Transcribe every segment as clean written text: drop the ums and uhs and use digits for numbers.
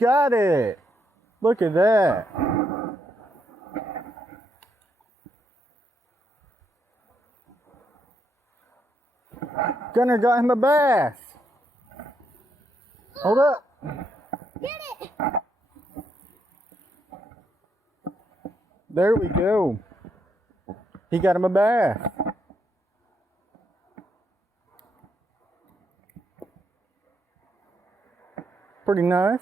got it. Look at that. Gunner got him a bass. Hold up. Get it! There we go. He got him a bass. Pretty nice.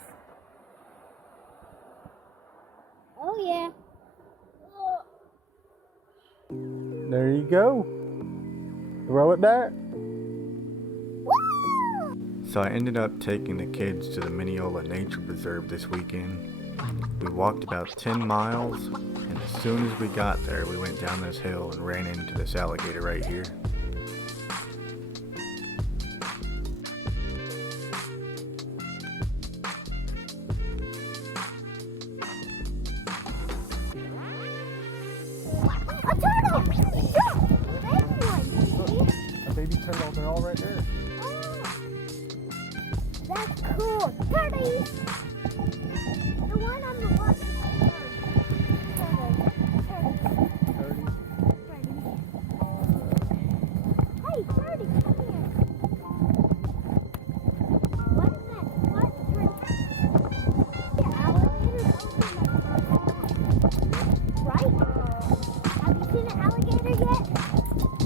Oh yeah. There you go. Throw it back. So I ended up taking the kids to the Mineola Nature Preserve this weekend. We walked about 10 miles, and as soon as we got there, we went down this hill and ran into this alligator right here. A turtle! Look! Baby one! A baby turtle, they're all right there. Oh, that's cool. Turtles! The one on the left. Hey, Birdie, come here. What is that? What drink? The alligator's right? Have you seen an alligator yet?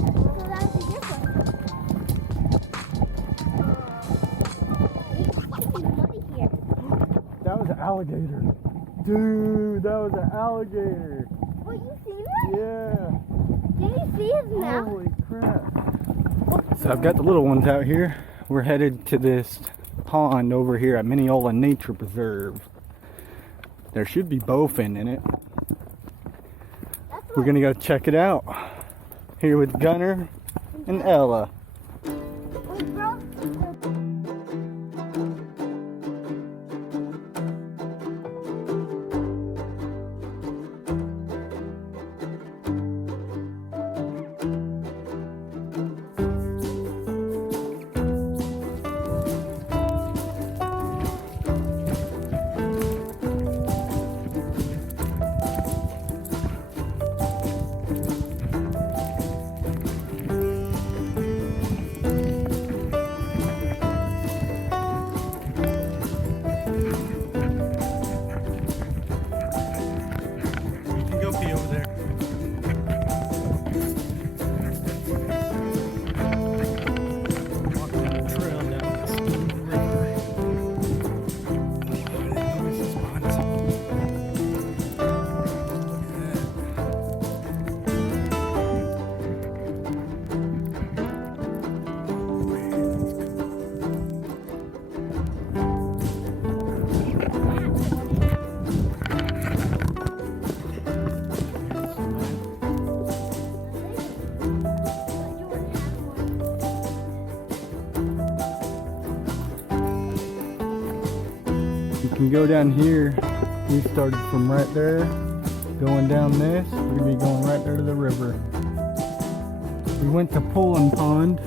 So that was a different. Here. That was an alligator. Dude, that was an alligator. Oh, you seen it? Yeah. Did you see his mouth? Holy crap. So I've got the little ones out here. We're headed to this pond over here at Mineola Nature Preserve. There should be bowfin in it. We're gonna go check it out. Here with Gunner and Ella. Over there. Walk down the trail down this river. This is You can go down here. We started from right there, going down this. We're gonna be going right there to the river. We went to Pullen Pond.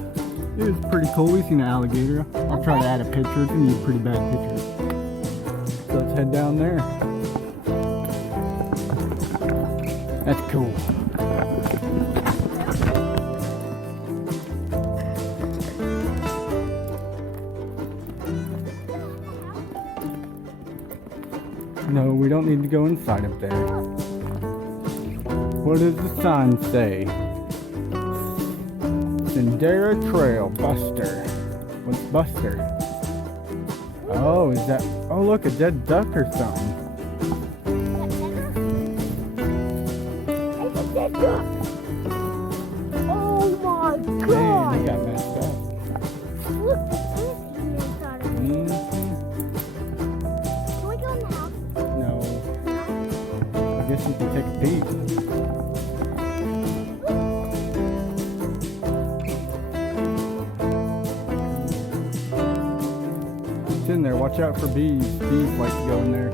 It was pretty cool. We seen an alligator. I'll try to add a picture. It's gonna be a pretty bad picture. So let's head down there. That's cool. No, we don't need to go inside up there. What does the sign say? Sendera Trail, Buster. What's Buster? Oh, is that... Oh, look, a dead duck or something. It's a dead duck. Oh my god. Man, he got messed up. Look, the ants inside of it. Can we go in the house? No. I guess you can take a peek. It's in there. Watch out for bees. Bees like to go in there.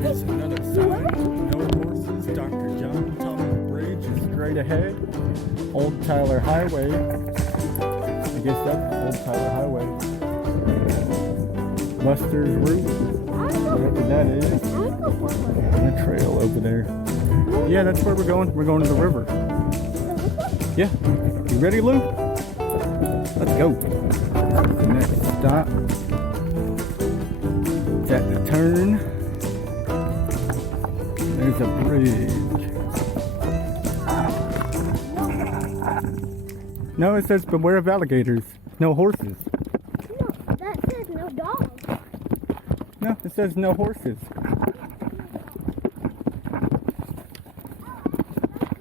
There's another sign. No horses. Dr. John Thomas Bridge is straight ahead. Old Tyler Highway. guess that's Old Tyler Highway. Buster's Root, whatever that is. And a trail over there. Yeah, that's where we're going. We're going to the river. Yeah. You ready, Lou? Let's go. The next stop. It's at the turn. There's a bridge. No, it says beware of alligators. No horses. No, that says no dogs. No, it says no horses.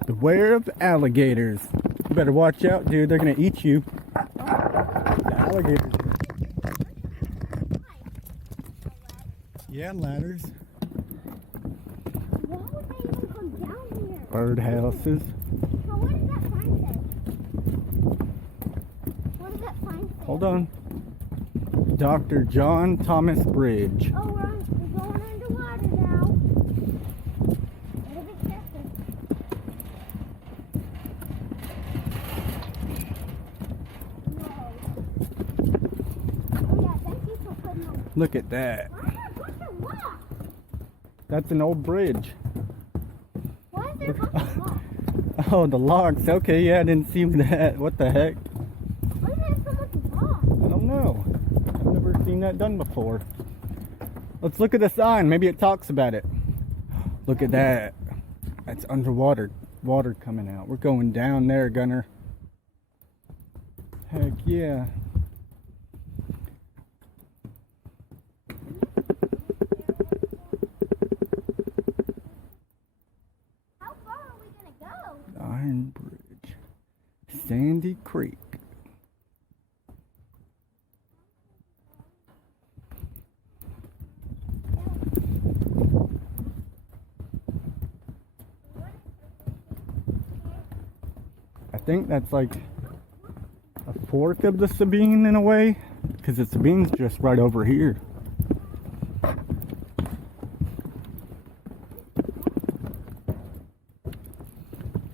Beware of alligators. You better watch out, dude. They're gonna eat you. The alligators. Yeah, ladders. Why would they even come down here? Bird houses. Now, what does that sign say? What does that sign say? Hold on. Dr. John Thomas Bridge. Oh, we're going underwater now. Better be careful. Whoa. Oh, yeah, thank you for putting them. Look at that. Why is there a bunch of rocks? That's an old bridge. Why is there a bunch of rocks? Oh, the logs. Okay, yeah, I didn't see that. What the heck? Why is there so much rocks? I don't know. I've never seen that done before. Let's look at the sign. Maybe it talks about it. Look at that. That's underwater. Water coming out. We're going down there, Gunner. Heck yeah. How far are we going to go? Iron Bridge. Sandy Creek. I think that's like a fork of the Sabine in a way, because the Sabine's just right over here.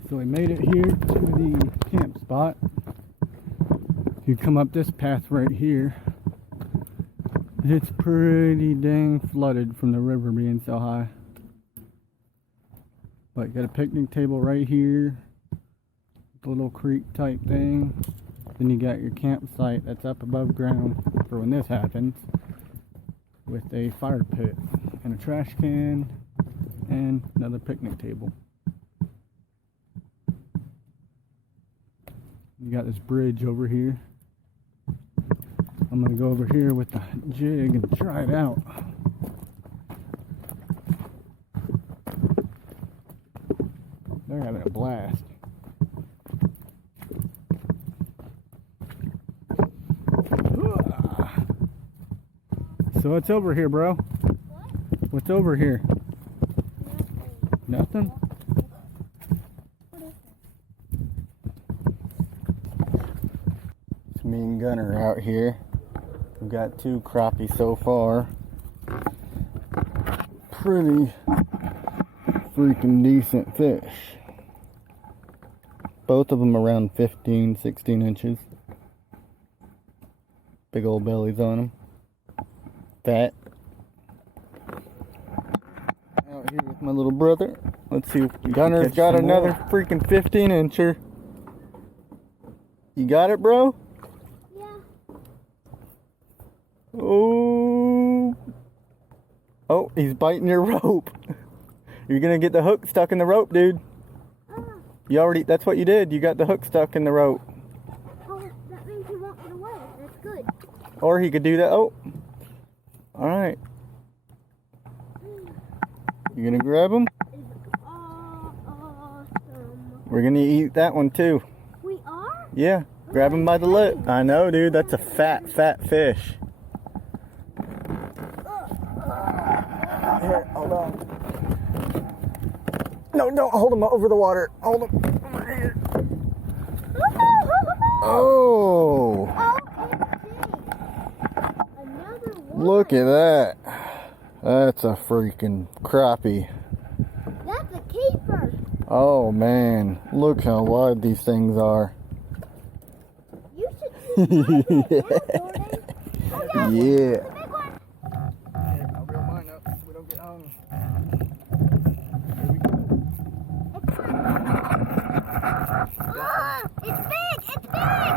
So we made it here to the camp spot. You come up this path right here. It's pretty dang flooded from the river being so high. But you got a picnic table right here. A little creek type thing. Then you got your campsite that's up above ground for when this happens, with a fire pit and a trash can and another picnic table. You got this bridge over here. I'm gonna go over here with the jig and try it out. They're having a blast. So what's over here, bro? What? What's over here? Nothing? It's me and Gunner out here. We've got 2 crappie so far. Pretty freaking decent fish. Both of them around 15, 16 inches. Big old bellies on them. Fat. Out here with my little brother. Let's see if Gunner's got another freaking 15 incher. You got it, bro? Yeah. Oh. Oh, he's biting your rope. You're gonna get the hook stuck in the rope, dude. You already, that's what you did. You got the hook stuck in the rope. Oh, that means he won't get away. That's good. Or he could do that. Oh. Alright. You gonna grab him? Awesome. We're gonna eat that one too. We are? Yeah. Grab him by the lip. I know, dude. That's a fat, fat fish. Here, hold on. No, don't hold him over the water. Hold him over here. Oh. Another one. Look at that. That's a freaking crappie. That's a keeper. Oh man, look how wide these things are. You should see Yeah. The big one. I'll reel mine up so we don't get hung. It's big! It's big!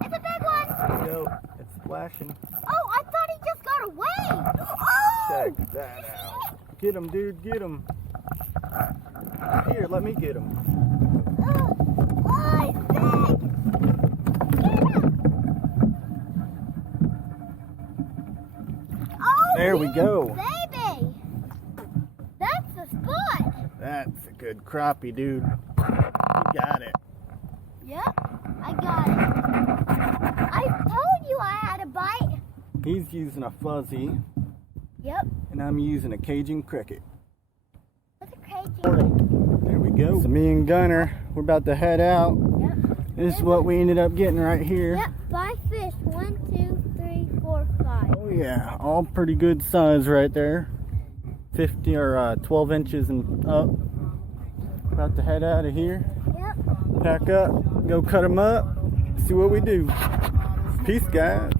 It's a big one! Yo, it's splashing. Oh, I thought he just got away! Oh! Check that out. Get him, dude, get him. Here, let me get him. Oh, he's big! Get him! Oh, There we go. baby! That's the spot! That's a good crappie, dude. You got it. Yep, I got it. I told you I had a bite. He's using a fuzzy, Yep. and I'm using a Cajun cricket. What's a crazy? There we go. So me and Gunner, we're about to head out. Yep. This is what we ended up getting right here. Yep, 5 fish. 1, 2, 3, 4, 5. Oh yeah, all pretty good size right there. 50 or 12 inches and up. About to head out of here. Yep. Pack up, go cut them up, see what we do. Peace, guys.